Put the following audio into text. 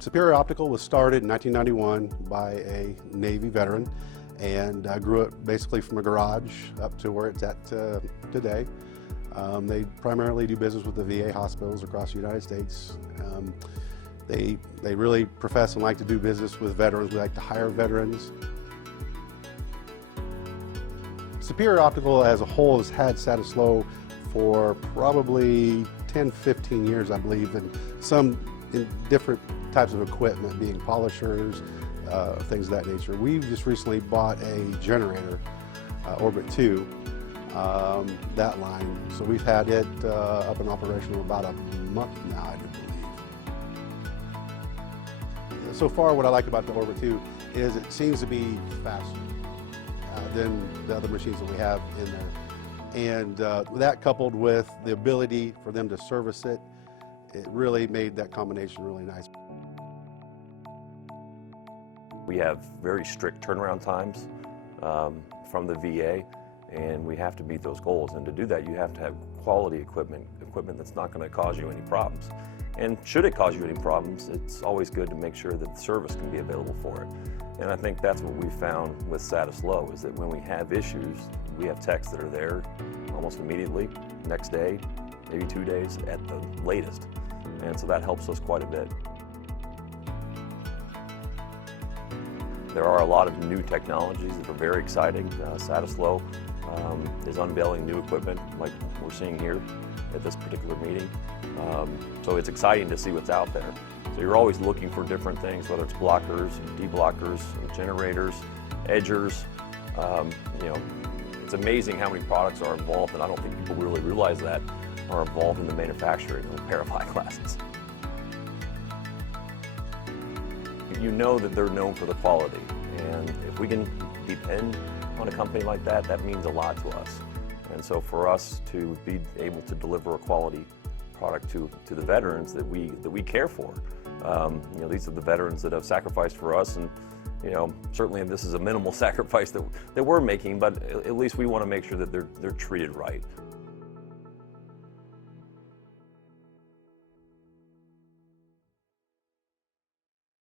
Superior Optical was started in 1991 by a Navy veteran and grew it basically from a garage up to where it's at today. They primarily do business with the VA hospitals across the United States. They really profess and like to do business with veterans. We like to hire veterans. Superior Optical as a whole has had Satisloh for probably 10-15 years, I believe, and some in different types of equipment, being polishers, things of that nature. We just recently bought a generator, Orbit 2, that line. So we've had it up and operational about a month now, I do believe. So far, what I like about the Orbit 2 is it seems to be faster than the other machines that we have in there. And that coupled with the ability for them to service it, it really made that combination really nice. We have very strict turnaround times from the VA, and we have to meet those goals. And to do that, you have to have quality equipment that's not going to cause you any problems. And should it cause you any problems, it's always good to make sure that the service can be available for it. And I think that's what we found with Satisloh, is that when we have issues, we have techs that are there almost immediately, next day, maybe 2 days at the latest. And so that helps us quite a bit. There are a lot of new technologies that are very exciting. Satisloh is unveiling new equipment like we're seeing here at this particular meeting. So it's exciting to see what's out there. So you're always looking for different things, whether it's blockers, deblockers, generators, edgers. You know, it's amazing how many products are involved, and I don't think people really realize that are involved in the manufacturing of a pair of eyeglasses. You know that they're known for the quality, and if we can depend on a company like that, that means a lot to us. And so for us to be able to deliver a quality product to the veterans that we care for, you know, these are the veterans that have sacrificed for us, and you know, certainly this is a minimal sacrifice that we're making, but at least we want to make sure that they're treated right.